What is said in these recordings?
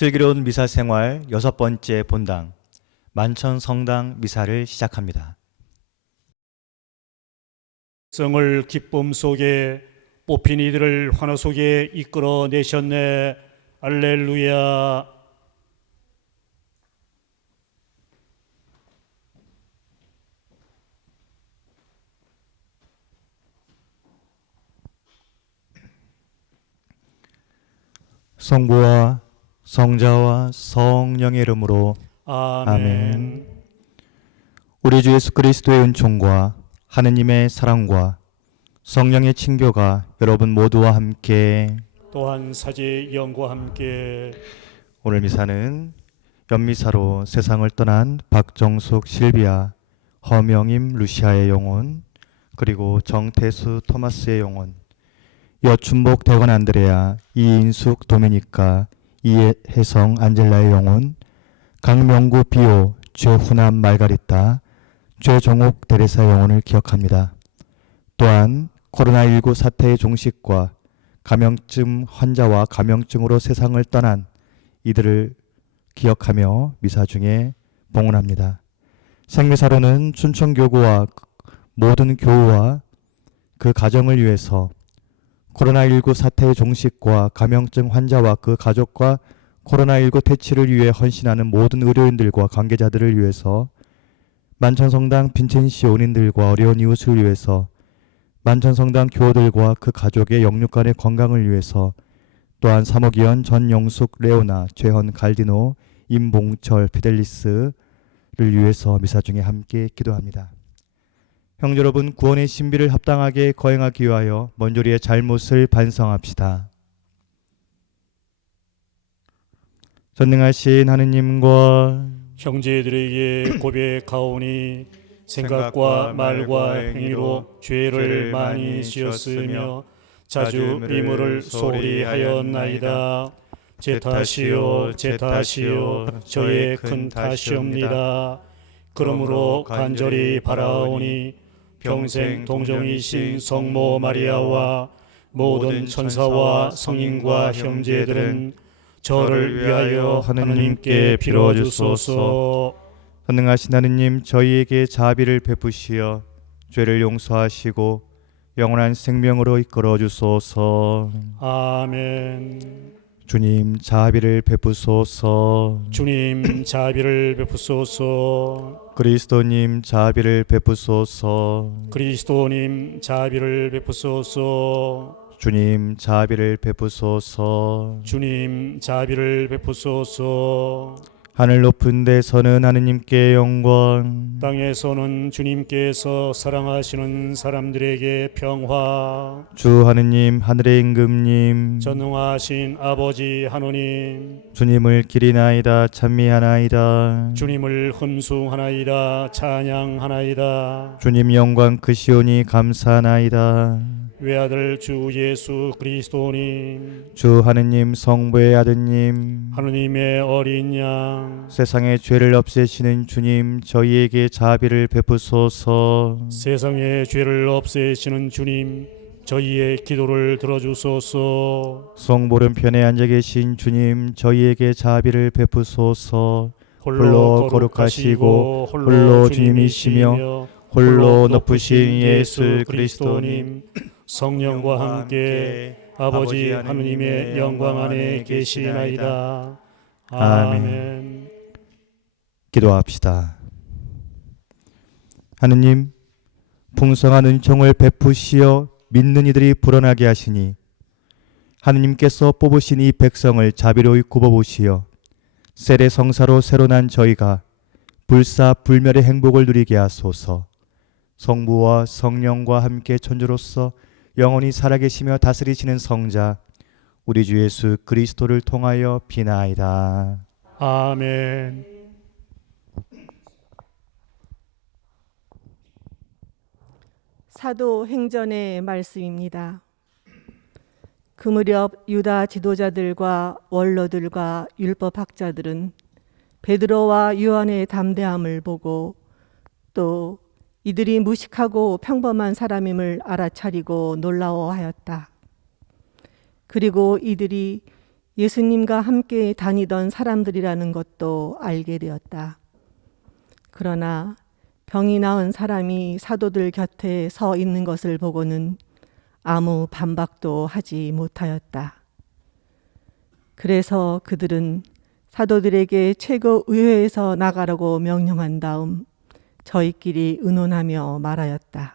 슬기로운 미사 생활 6번째 본당 만천성당 미사를 시작합니다. 성을 기쁨 속에 뽑힌 이들을 환호 속에 이끌어 내셨네. 할렐루야. 성부와 성자와 성령의 이름으로 아멘. 우리 주 예수 그리스도의 은총과 하느님의 사랑과 성령의 친교가 여러분 모두와 함께 또한 사제의 영과 함께 오늘 미사는 연미사로 세상을 떠난 박정숙 실비아, 허명임 루시아의 영혼, 그리고 정태수 토마스의 영혼, 여춘복 대건 안드레아, 이인숙 도미니카, 이혜성 안젤라의 영혼, 강명구 비오, 최훈암 말가리타, 최정옥 데레사의 영혼을 기억합니다. 또한 코로나19 사태의 종식과 감염증 환자와 감염증으로 세상을 떠난 이들을 기억하며 미사 중에 봉헌합니다. 생미사로는 춘천교구와 모든 교우와 그 가정을 위해서 코로나19 사태의 종식과 감염증 환자와 그 가족과 코로나19 퇴치를 위해 헌신하는 모든 의료인들과 관계자들을 위해서, 만천성당 빈첸시 온인들과 어려운 이웃을 위해서, 만천성당 교우들과 그 가족의 영육간의 건강을 위해서, 또한 사모기현, 전영숙, 레오나, 최헌, 갈디노, 임봉철, 피델리스를 위해서 미사 중에 함께 기도합니다. 형제 여러분, 구원의 신비를 합당하게 거행하기 위하여 먼저 우리의 잘못을 반성합시다. 전능하신 하느님과 형제들에게 고백하오니 생각과 말과 행위로 죄를 많이 지었으며 자주 의무를 소홀히 하였나이다. 제 탓이요 제 탓이요 저의 큰 탓이옵니다. 그러므로 간절히 바라오니 평생 동정이신 성모 마리아와 모든 천사와 성인과 형제들은 저를 위하여 하느님께 빌어주소서. 전능하신 하느님, 저희에게 자비를 베푸시어 죄를 용서하시고 영원한 생명으로 이끌어 주소서. 아멘. 주님, 자비를 베푸소서. 주님 자비를 베푸소서. 그리스도님, 자비를 베푸소서. 그리스도님 자비를 베푸소서. 주님, 자비를 베푸소서. 주님 자비를 베푸소서. 하늘 높은 데서는 하느님께 영광, 땅에서는 주님께서 사랑하시는 사람들에게 평화. 주 하느님, 하늘의 임금님, 전능하신 아버지 하느님, 주님을 기리나이다 찬미하나이다. 주님을 흠숭하나이다 찬양하나이다. 주님 영광 크시오니 감사하나이다. 외아들 주 예수 그리스도님, 주 하느님, 성부의 아드님, 하느님의 어린 양, 세상의 죄를 없애시는 주님, 저희에게 자비를 베푸소서. 세상의 죄를 없애시는 주님, 저희의 기도를 들어주소서. 성보른편에 앉아 계신 주님, 저희에게 자비를 베푸소서. 홀로 거룩하시고 홀로 주님이시며 홀로 높으신 예수 그리스도님, 성령과 함께 아버지 하느님의 영광 안에 계시나이다. 아멘. 기도합시다. 하느님, 풍성한 은총을 베푸시어 믿는 이들이 불어나게 하시니 하느님께서 뽑으신 이 백성을 자비로이 굽어보시어 세례 성사로 새로 난 저희가 불사 불멸의 행복을 누리게 하소서. 성부와 성령과 함께 천주로서 영원히 살아계시며 다스리시는 성자 우리 주 예수 그리스도를 통하여 비나이다. 아멘. 사도행전의 말씀입니다. 그 무렵 유다 지도자들과 원로들과 율법학자들은 베드로와 요한의 담대함을 보고 또 이들이 무식하고 평범한 사람임을 알아차리고 놀라워하였다. 그리고 이들이 예수님과 함께 다니던 사람들이라는 것도 알게 되었다. 그러나 병이 나은 사람이 사도들 곁에 서 있는 것을 보고는 아무 반박도 하지 못하였다. 그래서 그들은 사도들에게 최고 의회에서 나가라고 명령한 다음 저희끼리 의논하며 말하였다.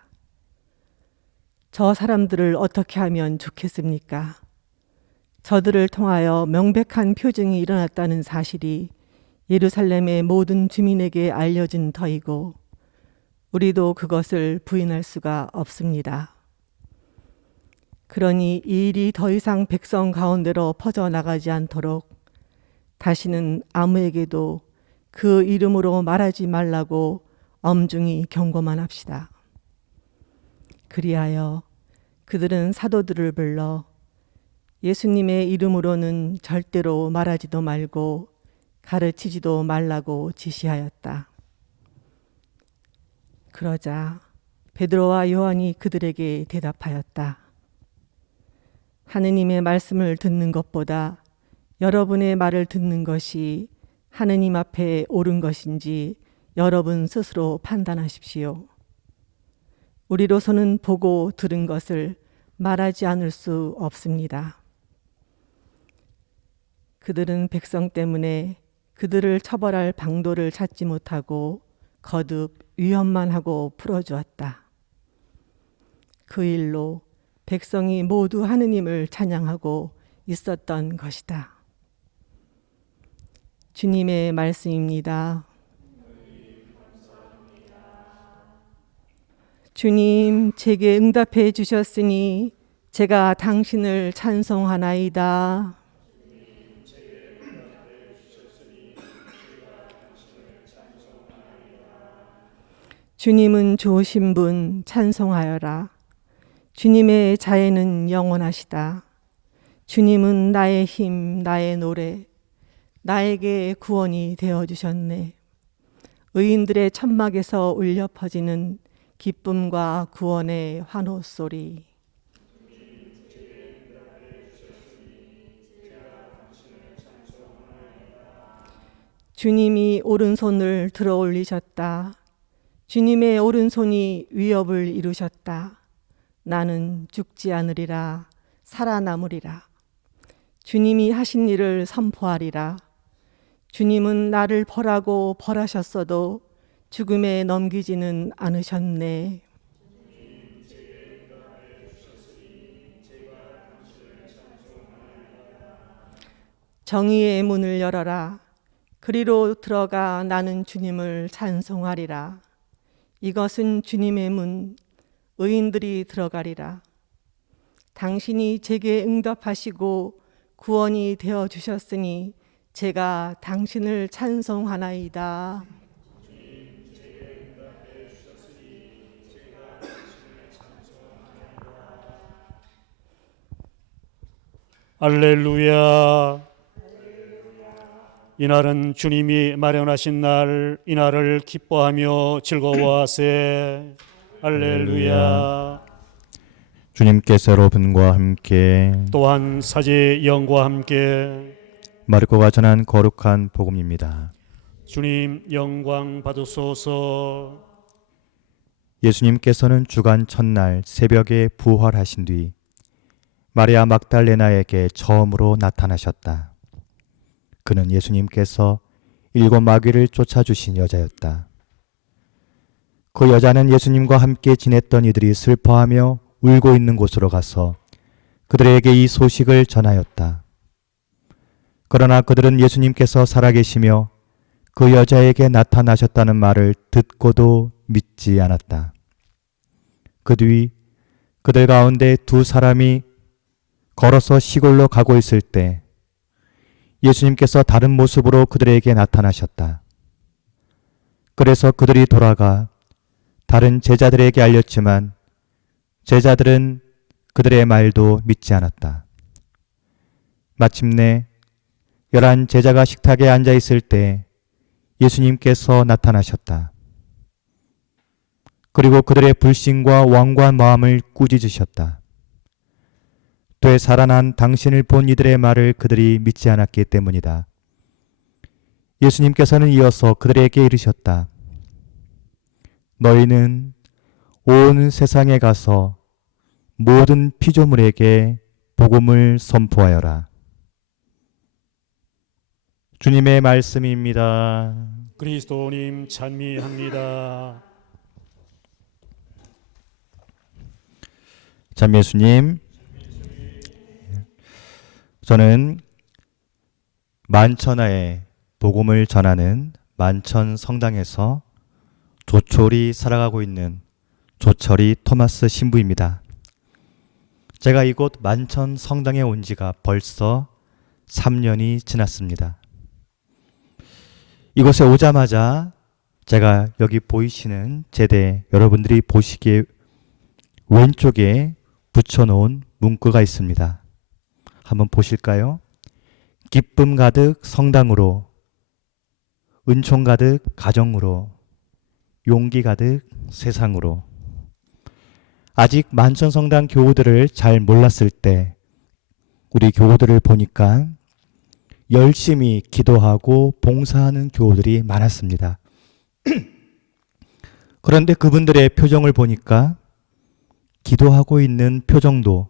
저 사람들을 어떻게 하면 좋겠습니까? 저들을 통하여 명백한 표징이 일어났다는 사실이 예루살렘의 모든 주민에게 알려진 터이고 우리도 그것을 부인할 수가 없습니다. 그러니 이 일이 더 이상 백성 가운데로 퍼져나가지 않도록 다시는 아무에게도 그 이름으로 말하지 말라고 엄중히 경고만 합시다. 그리하여 그들은 사도들을 불러 예수님의 이름으로는 절대로 말하지도 말고 가르치지도 말라고 지시하였다. 그러자 베드로와 요한이 그들에게 대답하였다. 하느님의 말씀을 듣는 것보다 여러분의 말을 듣는 것이 하느님 앞에 옳은 것인지 여러분 스스로 판단하십시오. 우리로서는 보고 들은 것을 말하지 않을 수 없습니다. 그들은 백성 때문에 그들을 처벌할 방도를 찾지 못하고 거듭 위협만 하고 풀어주었다. 그 일로 백성이 모두 하느님을 찬양하고 있었던 것이다. 주님의 말씀입니다. 주님, 제게 응답해 주셨으니 제가 당신을 찬송하나이다. 주님은 좋으신 분 찬송하여라. 주님의 자애는 영원하시다. 주님은 나의 힘, 나의 노래, 나에게 구원이 되어주셨네. 의인들의 천막에서 울려 퍼지는 기쁨과 구원의 환호 소리. 주님이 오른손을 들어 올리셨다. 주님의 오른손이 위협을 이루셨다. 나는 죽지 않으리라, 살아남으리라. 주님이 하신 일을 선포하리라. 주님은 나를 벌하고 벌하셨어도 죽음에 넘기지는 않으셨네. 정의의 문을 열어라. 그리로 들어가 나는 주님을 찬송하리라. 이것은 주님의 문, 의인들이 들어가리라. 당신이 제게 응답하시고 구원이 되어 주셨으니 제가 당신을 찬송하나이다. 할렐루야. 이날은 주님이 마련하신 날, 이날을 기뻐하며 즐거워하세. 할렐루야. 주님께서 여러분과 함께 또한 사제의 영과 함께 마르코가 전한 거룩한 복음입니다. 주님 영광 받으소서. 예수님께서는 주간 첫날 새벽에 부활하신 뒤 마리아 막달레나에게 처음으로 나타나셨다. 그는 예수님께서 7 마귀를 쫓아주신 여자였다. 그 여자는 예수님과 함께 지냈던 이들이 슬퍼하며 울고 있는 곳으로 가서 그들에게 이 소식을 전하였다. 그러나 그들은 예수님께서 살아계시며 그 여자에게 나타나셨다는 말을 듣고도 믿지 않았다. 그 뒤 그들 가운데 두 사람이 걸어서 시골로 가고 있을 때 예수님께서 다른 모습으로 그들에게 나타나셨다. 그래서 그들이 돌아가 다른 제자들에게 알렸지만 제자들은 그들의 말도 믿지 않았다. 마침내 11 제자가 식탁에 앉아 있을 때 예수님께서 나타나셨다. 그리고 그들의 불신과 완고한 마음을 꾸짖으셨다. 되살아난 당신을 본 이들의 말을 그들이 믿지 않았기 때문이다. 예수님께서는 이어서 그들에게 이르셨다. 너희는 온 세상에 가서 모든 피조물에게 복음을 선포하여라. 주님의 말씀입니다. 그리스도님 찬미합니다. 참 예수님, 저는 만천하에 복음을 전하는 만천 성당에서 조촐히 살아가고 있는 조철이 토마스 신부입니다. 제가 이곳 만천 성당에 온 지가 벌써 3년이 지났습니다. 이곳에 오자마자 제가 여기 보이시는 제대 여러분들이 보시기에 왼쪽에 붙여놓은 문구가 있습니다. 한번 보실까요? 기쁨 가득 성당으로, 은총 가득 가정으로, 용기 가득 세상으로. 아직 만천성당 교우들을 잘 몰랐을 때 우리 교우들을 보니까 열심히 기도하고 봉사하는 교우들이 많았습니다. 그런데 그분들의 표정을 보니까 기도하고 있는 표정도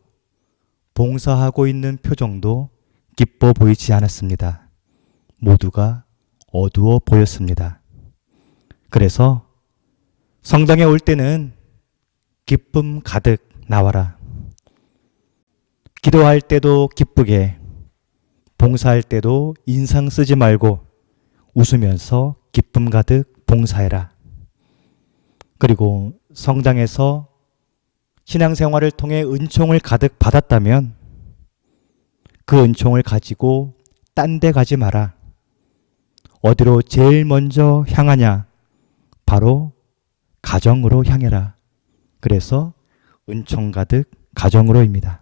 봉사하고 있는 표정도 기뻐 보이지 않았습니다. 모두가 어두워 보였습니다. 그래서 성당에 올 때는 기쁨 가득 나와라. 기도할 때도 기쁘게, 봉사할 때도 인상 쓰지 말고 웃으면서 기쁨 가득 봉사해라. 그리고 성당에서 신앙생활을 통해 은총을 가득 받았다면 그 은총을 가지고 딴 데 가지 마라. 어디로 제일 먼저 향하냐? 바로 가정으로 향해라. 그래서 은총 가득 가정으로입니다.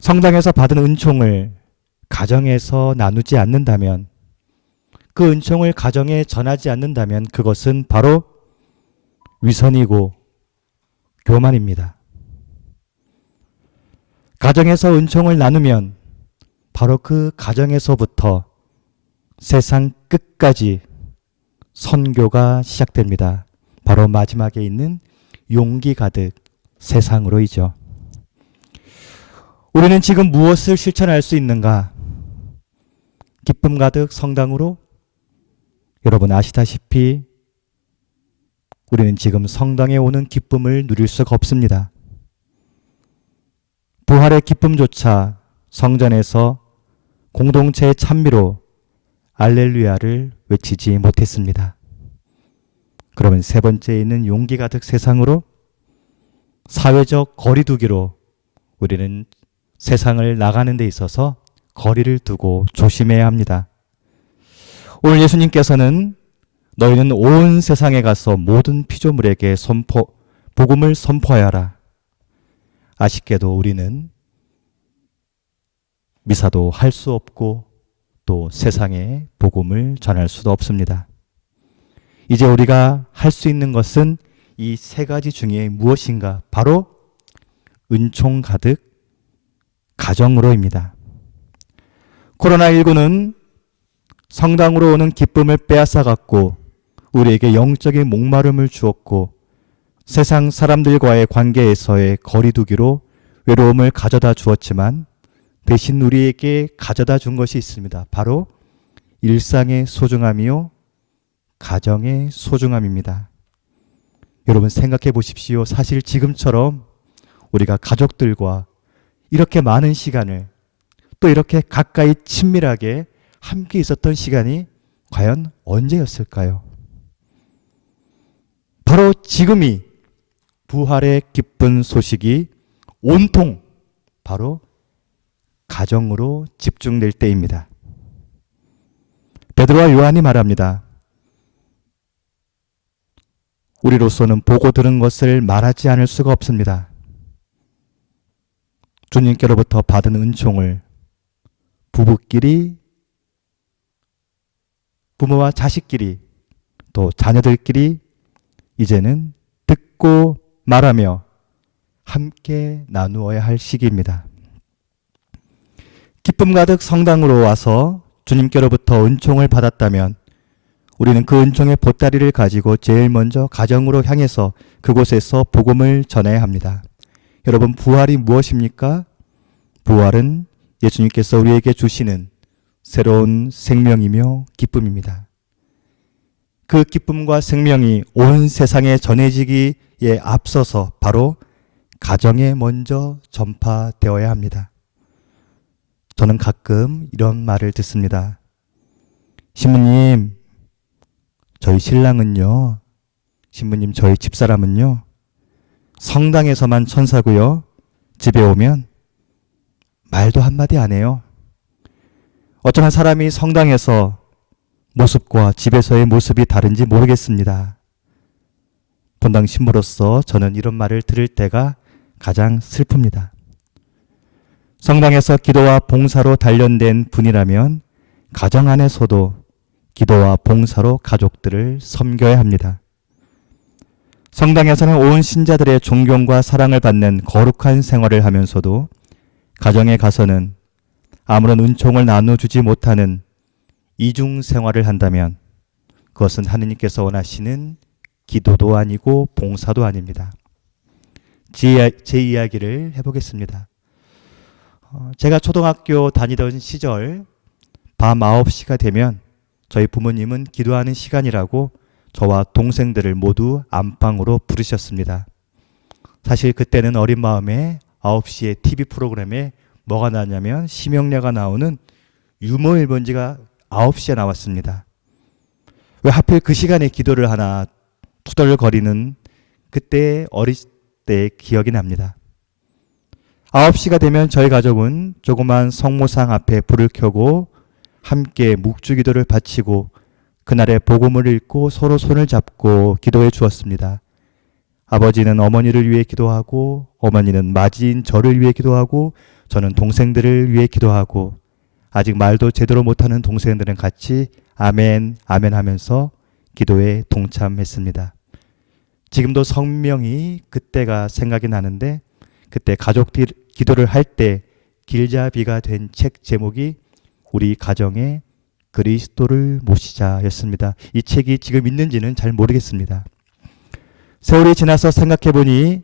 성당에서 받은 은총을 가정에서 나누지 않는다면, 그 은총을 가정에 전하지 않는다면 그것은 바로 위선이고 교만입니다. 가정에서 은총을 나누면 바로 그 가정에서부터 세상 끝까지 선교가 시작됩니다. 바로 마지막에 있는 용기 가득 세상으로이죠. 우리는 지금 무엇을 실천할 수 있는가? 기쁨 가득 성당으로? 여러분 아시다시피 우리는 지금 성당에 오는 기쁨을 누릴 수가 없습니다. 부활의 기쁨조차 성전에서 공동체의 찬미로 알렐루야를 외치지 못했습니다. 그러면 세 번째에 있는 용기 가득 세상으로, 사회적 거리두기로 우리는 세상을 나가는 데 있어서 거리를 두고 조심해야 합니다. 오늘 예수님께서는 너희는 온 세상에 가서 모든 피조물에게 복음을 선포하여라. 아쉽게도 우리는 미사도 할 수 없고 또 세상에 복음을 전할 수도 없습니다. 이제 우리가 할 수 있는 것은 이 세 가지 중에 무엇인가? 바로 은총 가득 가정으로입니다. 코로나19는 성당으로 오는 기쁨을 빼앗아갔고 우리에게 영적인 목마름을 주었고 세상 사람들과의 관계에서의 거리두기로 외로움을 가져다 주었지만 대신 우리에게 가져다 준 것이 있습니다. 바로 일상의 소중함이요 가정의 소중함입니다. 여러분 생각해 보십시오. 사실 지금처럼 우리가 가족들과 이렇게 많은 시간을 또 이렇게 가까이 친밀하게 함께 있었던 시간이 과연 언제였을까요? 바로 지금이 부활의 기쁜 소식이 온통 바로 가정으로 집중될 때입니다. 베드로와 요한이 말합니다. 우리로서는 보고 들은 것을 말하지 않을 수가 없습니다. 주님께로부터 받은 은총을 부부끼리, 부모와 자식끼리, 또 자녀들끼리 이제는 듣고 말하며 함께 나누어야 할 시기입니다. 기쁨 가득 성당으로 와서 주님께로부터 은총을 받았다면 우리는 그 은총의 보따리를 가지고 제일 먼저 가정으로 향해서 그곳에서 복음을 전해야 합니다. 여러분, 부활이 무엇입니까? 부활은 예수님께서 우리에게 주시는 새로운 생명이며 기쁨입니다. 그 기쁨과 생명이 온 세상에 전해지기에 앞서서 바로 가정에 먼저 전파되어야 합니다. 저는 가끔 이런 말을 듣습니다. 신부님, 저희 신랑은요, 신부님 저희 집사람은요, 성당에서만 천사고요, 집에 오면 말도 한마디 안 해요. 어쩌면 사람이 성당에서 모습과 집에서의 모습이 다른지 모르겠습니다. 본당 신부로서 저는 이런 말을 들을 때가 가장 슬픕니다. 성당에서 기도와 봉사로 단련된 분이라면 가정 안에서도 기도와 봉사로 가족들을 섬겨야 합니다. 성당에서는 온 신자들의 존경과 사랑을 받는 거룩한 생활을 하면서도 가정에 가서는 아무런 은총을 나눠주지 못하는 이중 생활을 한다면 그것은 하느님께서 원하시는 기도도 아니고 봉사도 아닙니다. 제 이야기를 해보겠습니다. 제가 초등학교 다니던 시절 밤 9시가 되면 저희 부모님은 기도하는 시간이라고 저와 동생들을 모두 안방으로 부르셨습니다. 사실 그때는 어린 마음에 9시에 TV 프로그램에 뭐가 나왔냐면 심영래가 나오는 유머 1번지가 9시에 나왔습니다. 왜 하필 그 시간에 기도를 하나 투덜거리는 그때 어릴 때의 기억이 납니다. 9시가 되면 저희 가족은 조그만 성모상 앞에 불을 켜고 함께 묵주기도를 바치고 그날의 복음을 읽고 서로 손을 잡고 기도해 주었습니다. 아버지는 어머니를 위해 기도하고 어머니는 맞이인 저를 위해 기도하고 저는 동생들을 위해 기도하고 아직 말도 제대로 못하는 동생들은 같이 아멘 아멘 하면서 기도에 동참했습니다. 지금도 성명이 그때가 생각이 나는데 그때 가족들 기도를 할 때 길잡이가 된 책 제목이 우리 가정에 그리스도를 모시자였습니다. 이 책이 지금 있는지는 잘 모르겠습니다. 세월이 지나서 생각해보니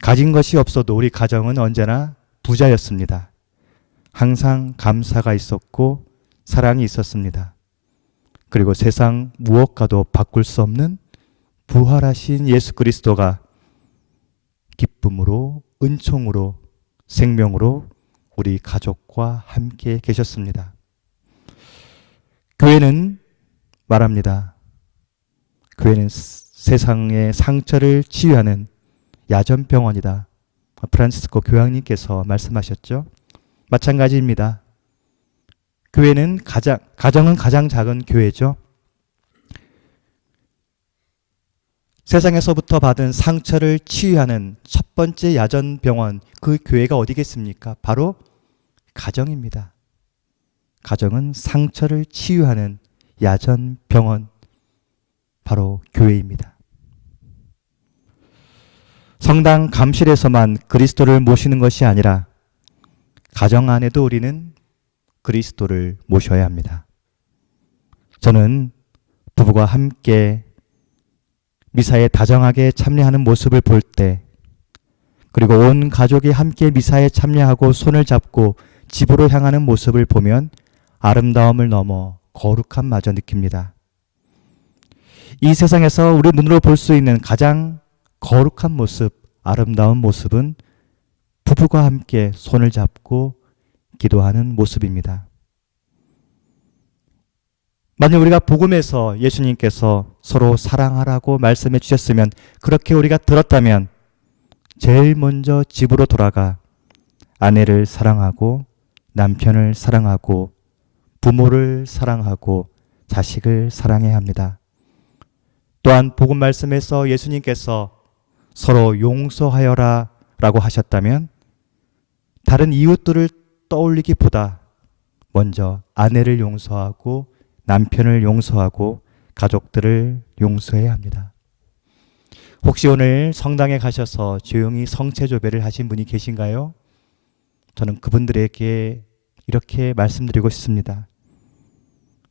가진 것이 없어도 우리 가정은 언제나 부자였습니다. 항상 감사가 있었고 사랑이 있었습니다. 그리고 세상 무엇과도 바꿀 수 없는 부활하신 예수 그리스도가 기쁨으로 은총으로 생명으로 우리 가족과 함께 계셨습니다. 교회는 말합니다. 교회는 세상의 상처를 치유하는 야전병원이다. 프란시스코 교황님께서 말씀하셨죠. 마찬가지입니다. 교회는 가정은 가장 작은 교회죠. 세상에서부터 받은 상처를 치유하는 첫 번째 야전병원, 그 교회가 어디겠습니까? 바로 가정입니다. 가정은 상처를 치유하는 야전병원, 바로 교회입니다. 성당 감실에서만 그리스도를 모시는 것이 아니라 가정 안에도 우리는 그리스도를 모셔야 합니다. 저는 부부가 함께 미사에 다정하게 참여하는 모습을 볼 때, 그리고 온 가족이 함께 미사에 참여하고 손을 잡고 집으로 향하는 모습을 보면 아름다움을 넘어 거룩함마저 느낍니다. 이 세상에서 우리 눈으로 볼 수 있는 가장 거룩한 모습, 아름다운 모습은 부부가 함께 손을 잡고 기도하는 모습입니다. 만약 우리가 복음에서 예수님께서 서로 사랑하라고 말씀해 주셨으면, 그렇게 우리가 들었다면 제일 먼저 집으로 돌아가 아내를 사랑하고 남편을 사랑하고 부모를 사랑하고 자식을 사랑해야 합니다. 또한 복음 말씀에서 예수님께서 서로 용서하여라 라고 하셨다면 다른 이웃들을 떠올리기보다 먼저 아내를 용서하고 남편을 용서하고 가족들을 용서해야 합니다. 혹시 오늘 성당에 가셔서 조용히 성체조배를 하신 분이 계신가요? 저는 그분들에게 이렇게 말씀드리고 싶습니다.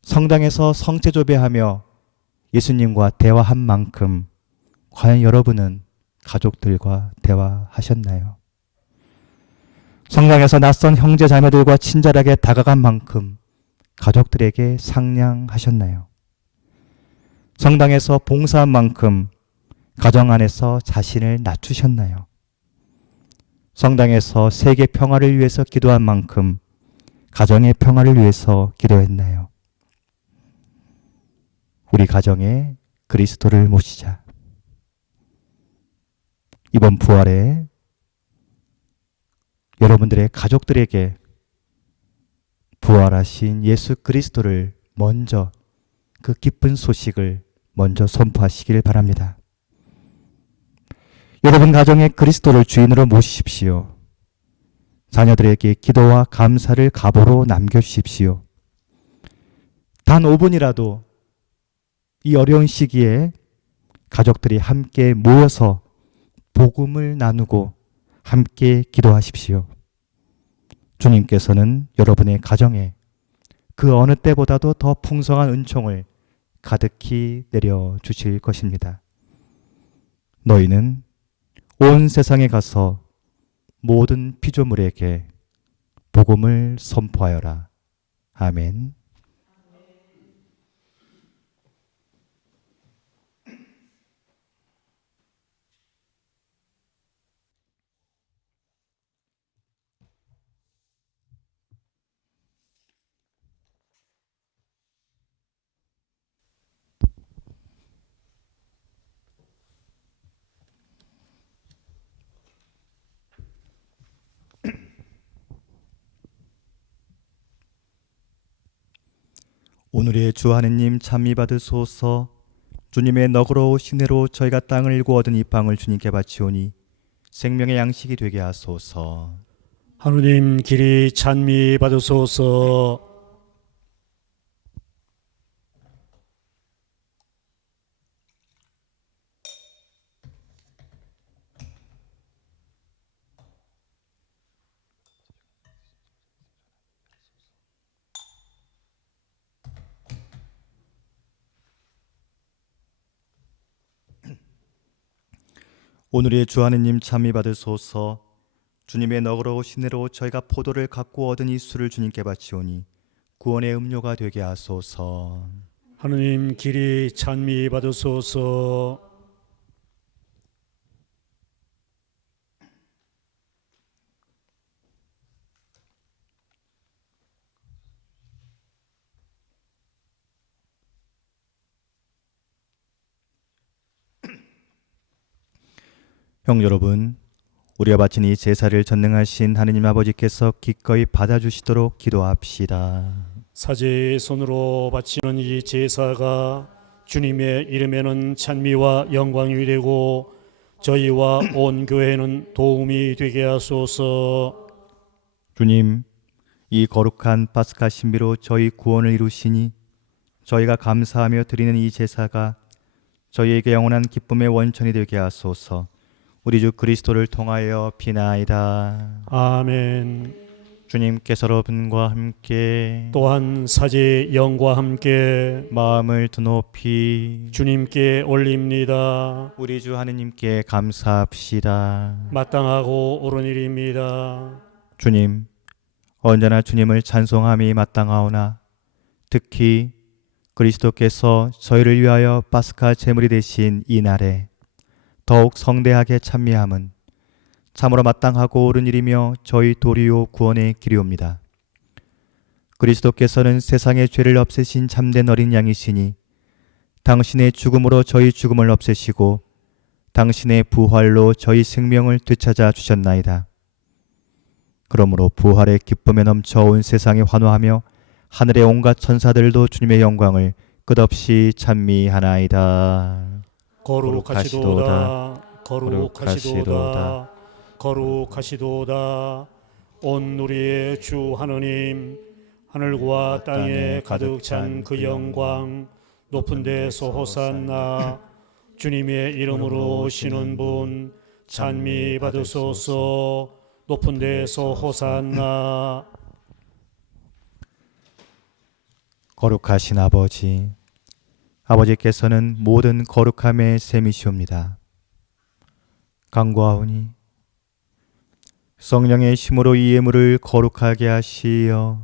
성당에서 성체조배하며 예수님과 대화한 만큼 과연 여러분은 가족들과 대화하셨나요? 성당에서 낯선 형제 자매들과 친절하게 다가간 만큼 가족들에게 상냥하셨나요? 성당에서 봉사한 만큼 가정 안에서 자신을 낮추셨나요? 성당에서 세계 평화를 위해서 기도한 만큼 가정의 평화를 위해서 기도했나요? 우리 가정에 그리스도를 모시자. 이번 부활에 여러분들의 가족들에게 부활하신 예수 그리스도를 먼저, 그 기쁜 소식을 먼저 선포하시길 바랍니다. 여러분 가정에 그리스도를 주인으로 모시십시오. 자녀들에게 기도와 감사를 갑오로 남겨주십시오. 단 5분이라도 이 어려운 시기에 가족들이 함께 모여서 복음을 나누고 함께 기도하십시오. 주님께서는 여러분의 가정에 그 어느 때보다도 더 풍성한 은총을 가득히 내려주실 것입니다. 너희는 온 세상에 가서 모든 피조물에게 복음을 선포하여라. 아멘. 오늘의 주 하느님 찬미 받으소서. 주님의 너그러우신 은혜로 저희가 땅을 일고 얻은 이 빵을 주님께 바치오니 생명의 양식이 되게 하소서. 하느님 길이 찬미 받으소서. 오늘의 주 하느님 찬미 받으소서. 주님의 너그러우신 은혜로 저희가 포도를 갖고 얻은 이 술을 주님께 바치오니 구원의 음료가 되게 하소서. 하느님 길이 찬미 받으소서. 형 여러분, 우리가 바친 이 제사를 전능하신 하느님 아버지께서 기꺼이 받아주시도록 기도합시다. 사제의 손으로 바치는 이 제사가 주님의 이름에는 찬미와 영광이 되고 저희와 온 교회는 도움이 되게 하소서. 주님, 이 거룩한 파스카 신비로 저희 구원을 이루시니 저희가 감사하며 드리는 이 제사가 저희에게 영원한 기쁨의 원천이 되게 하소서. 우리 주 그리스도를 통하여 비나이다. 아멘. 주님께서 여러분과 함께 또한 사제의 영과 함께 마음을 드높이 주님께 올립니다. 우리 주 하느님께 감사합시다. 마땅하고 옳은 일입니다. 주님, 언제나 주님을 찬송함이 마땅하오나 특히 그리스도께서 저희를 위하여 파스카 제물이 되신 이 날에 더욱 성대하게 찬미함은 참으로 마땅하고 옳은 일이며 저희 도리요 구원의 길이옵니다. 그리스도께서는 세상의 죄를 없애신 참된 어린 양이시니 당신의 죽음으로 저희 죽음을 없애시고 당신의 부활로 저희 생명을 되찾아 주셨나이다. 그러므로 부활의 기쁨에 넘쳐 온 세상이 환호하며 하늘의 온갖 천사들도 주님의 영광을 끝없이 찬미하나이다. 거룩하시도다. 거룩하시도다. 거룩하시도다. 거룩하시도다. 온 우리의 주 하느님, 하늘과 땅에 가득 찬 그 영광, 높은 데서 호산나. 주님의 이름으로 오시는 분 찬미 받으소서. 높은 데서 호산나. 거룩하신 아버지, 아버지께서는 모든 거룩함의 셈이시옵니다. 간구하오니 성령의 힘으로 이 예물을 거룩하게 하시어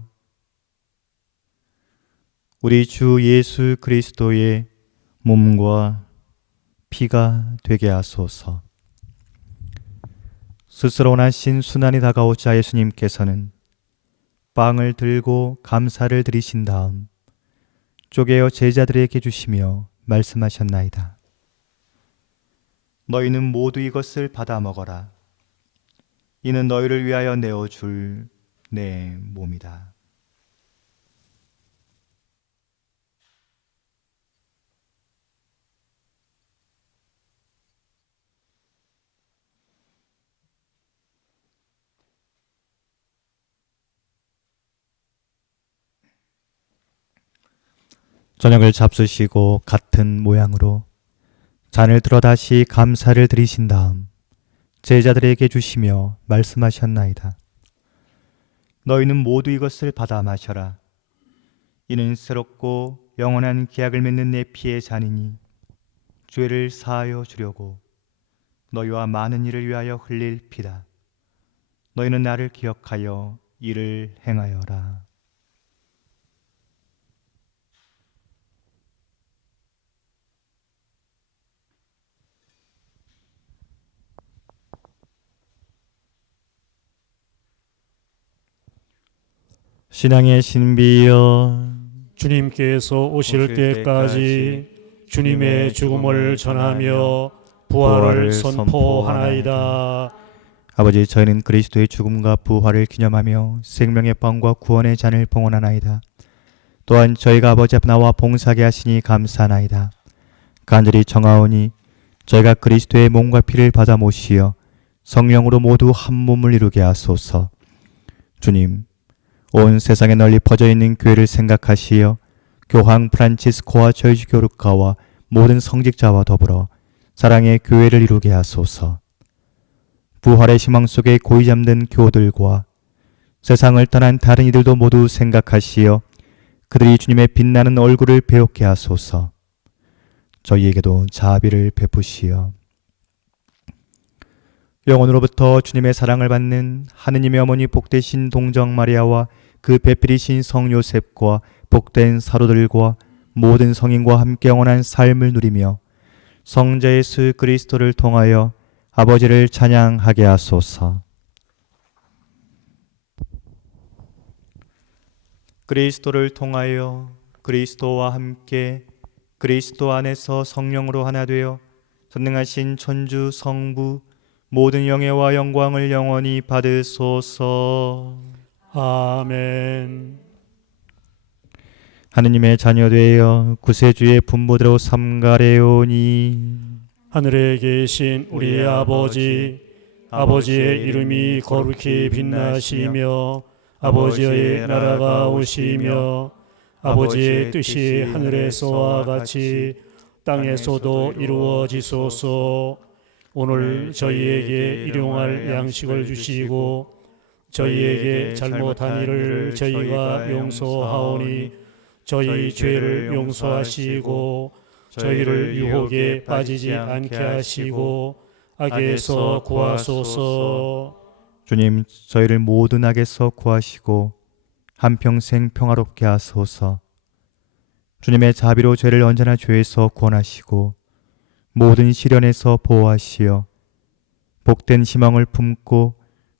우리 주 예수 그리스도의 몸과 피가 되게 하소서. 스스로 원하신 순환이 다가오자 예수님께서는 빵을 들고 감사를 드리신 다음 쪼개어 제자들에게 주시며 말씀하셨나이다. 너희는 모두 이것을 받아 먹어라. 이는 너희를 위하여 내어줄 내 몸이다. 저녁을 잡수시고 같은 모양으로 잔을 들어 다시 감사를 드리신 다음 제자들에게 주시며 말씀하셨나이다. 너희는 모두 이것을 받아 마셔라. 이는 새롭고 영원한 계약을 맺는 내 피의 잔이니 죄를 사하여 주려고 너희와 많은 이를 위하여 흘릴 피다. 너희는 나를 기억하여 이를 행하여라. 신앙의 신비여, 주님께서 오실 때까지 주님의 죽음을 전하며 부활을 선포하나이다. 아버지, 저희는 그리스도의 죽음과 부활을 기념하며 생명의 빵과 구원의 잔을 봉헌하나이다. 또한 저희가 아버지 앞 나와 봉사하게 하시니 감사하나이다. 간절히 청하오니 저희가 그리스도의 몸과 피를 받아 모시어 성령으로 모두 한 몸을 이루게 하소서. 주님, 온 세상에 널리 퍼져 있는 교회를 생각하시어 교황 프란치스코와 저희 주 교육가와 모든 성직자와 더불어 사랑의 교회를 이루게 하소서. 부활의 희망 속에 고이 잠든 교우들과 세상을 떠난 다른 이들도 모두 생각하시어 그들이 주님의 빛나는 얼굴을 배웠게 하소서. 저희에게도 자비를 베푸시어 영원으로부터 주님의 사랑을 받는 하느님의 어머니 복되신 동정 마리아와 그 배필이신 성 요셉과 복된 사도들과 모든 성인과 함께 영원한 삶을 누리며 성자 예수 그리스도를 통하여 아버지를 찬양하게 하소서. 그리스도를 통하여 그리스도와 함께 그리스도 안에서 성령으로 하나 되어 전능하신 천주 성부 모든 영예와 영광을 영원히 받으소서. 아멘. 하느님의 자녀되어 구세주의 분부대로 삼가래오니 하늘에 계신 우리 아버지, 아버지의 이름이 거룩히 빛나시며 아버지의 나라가 오시며 아버지의 뜻이 하늘에서와 같이 땅에서도 이루어지소서. 오늘 저희에게 일용할 양식을 주시고 저희에게 잘못한 일을 저희가 용서하오니 저희 죄를 용서하시고 저희를 유혹에 빠지지 않게 하시고 악에서 구하소서. 주님, 저희를 모든 악에서 구하시고 한평생 평화롭게 하소서. 주님의 자비로 죄를 언제나 죄에서 구원하시고 모든 시련에서 보호하시어 복된 희망을 품고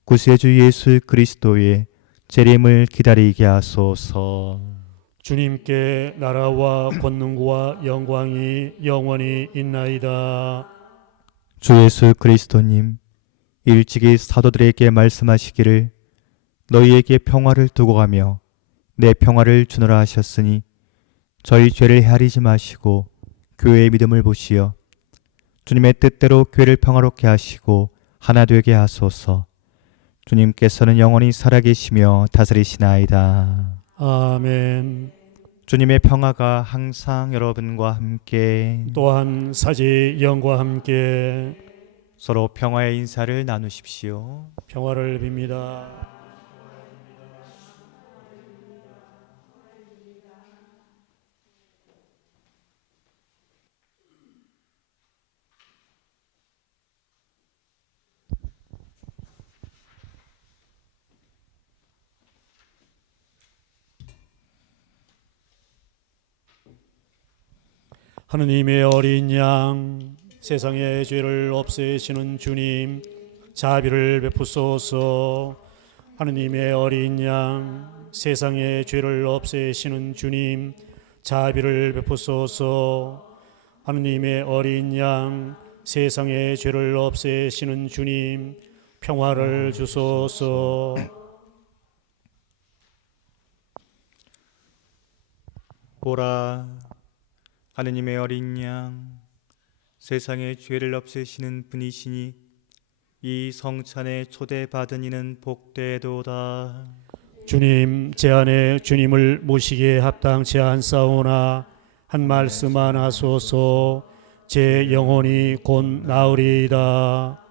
구세주 예수 그리스도의 재림을 기다리게 하소서. 주님께 나라와 권능과 영광이 영원히 있나이다. 주 예수 그리스도님, 일찍이 사도들에게 말씀하시기를 너희에게 평화를 두고 가며 내 평화를 주노라 하셨으니 저희 죄를 헤아리지 마시고 교회의 믿음을 보시어 주님의 뜻대로 교회를 평화롭게 하시고 하나 되게 하소서. 주님께서는 영원히 살아계시며 다스리시나이다. 아멘. 주님의 평화가 항상 여러분과 함께 또한 사제의 영과 함께 서로 평화의 인사를 나누십시오. 평화를 빕니다. 하느님의 어린 양, 세상의 죄를 없애시는 주님, 자비를 베푸소서. 하느님의 어린 양, 세상의 죄를 없애시는 주님, 자비를 베푸소서. 하느님의 어린 양, 세상의 죄를 없애시는 주님, 평화를 주소서. 보라, 하느님의 어린 양, 세상의 죄를 없애시는 분이시니 이 성찬에 초대받은 이는 복되도다. 주님, 제 안에 주님을 모시기에 합당치 않사오나 한 말씀만 하소서. 제 영혼이 곧 나으리이다.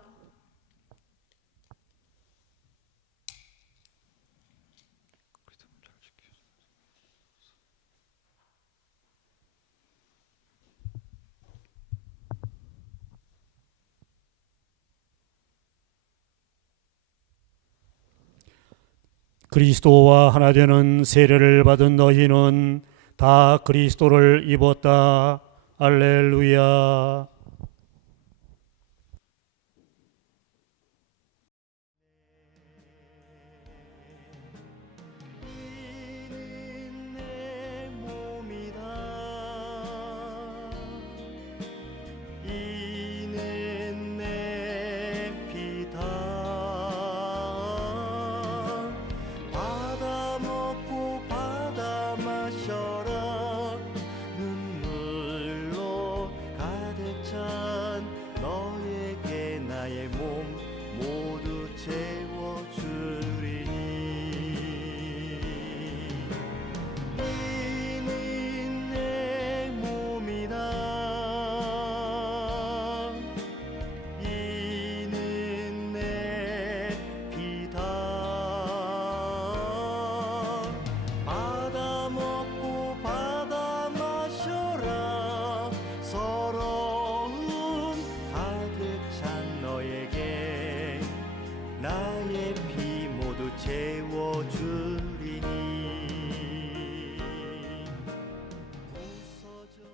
그리스도와 하나 되는 세례를 받은 너희는 다 그리스도를 입었다. 할렐루야. 이는 내 몸이다. 이는 내 피다. 받아 먹고 받아 마셔라. 눈물로 가득 찬 너에게 나의 몸 모두 채워주리니. 이는 내 몸이다. 이는 내 피다. 받아 먹고 받아 마셔라. 서러움 가득 찬 너에게 나의 피 모두 채워주리니. 부서져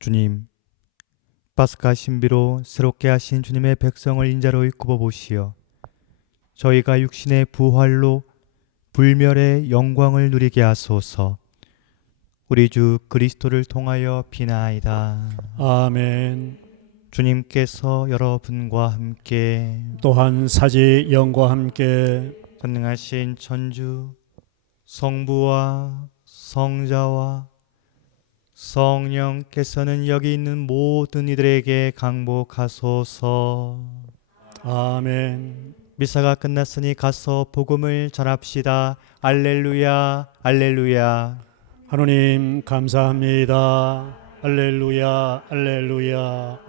주님, 파스카 신비로 새롭게 하신 주님의 백성을 인자로 굽어 보시어 저희가 육신의 부활로 불멸의 영광을 누리게 하소서. 우리 주 그리스도를 통하여 비나이다. 아멘. 주님께서 여러분과 함께 또한 사제의 영과 함께 전능하신 천주 성부와 성자와 성령께서는 여기 있는 모든 이들에게 강복하소서. 아멘. 미사가 끝났으니 가서 복음을 전합시다. 알렐루야, 알렐루야. 하느님 감사합니다. 할렐루야, 할렐루야.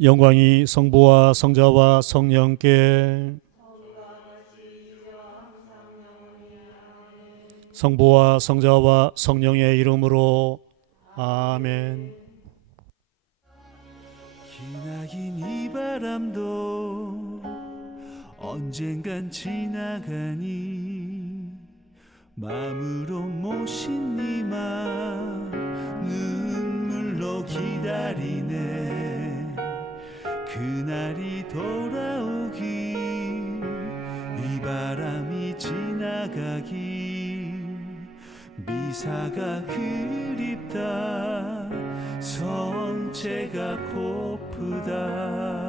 영광이 성부와 성자와 성령께, 성부와 성자와 성령의 이름으로 아멘. 기나긴 이 바람도 언젠간 지나가니 마음으로 모신 이만 눈물로 기다리네. 그날이 돌아오길, 이 바람이 지나가길, 미사가 그립다, 성체가 고프다.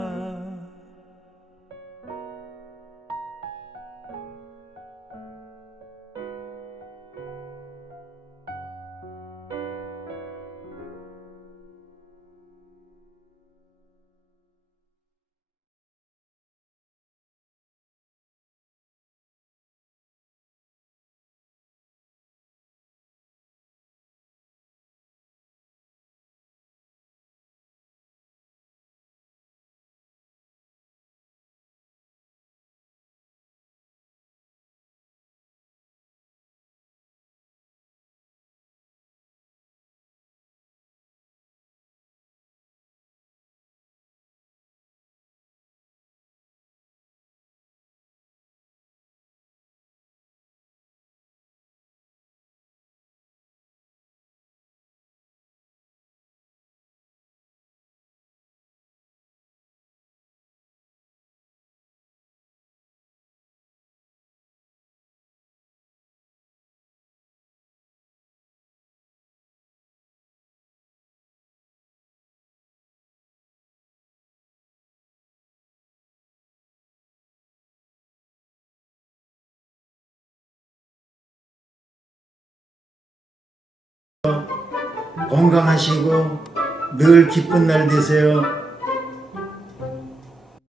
건강하시고 늘 기쁜 날 되세요.